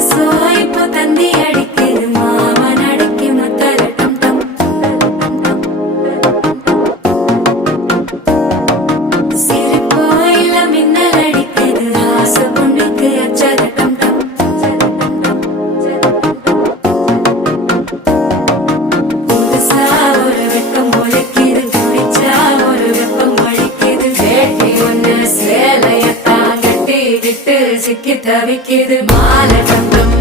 மனசோ இப்போ தந்தி அடிக்குது மாமன் அடிக்கு முத்தரட்டம் டம் சிரிப்போ இல்ல மின்னல் அடிக்குது ஆசை பொண்ணுக்கு அச்சரட்டம் டம் புதுசா ஒரு வெக்கம் ஒழிக்குது குடிச்சா ஒரு வெப்பம் ஒழிக்குது வேட்டி ஒண்ணு சேலையத்தான் கட்டி விட்டு சிக்கி தவிக்குது மாலை தந்தம்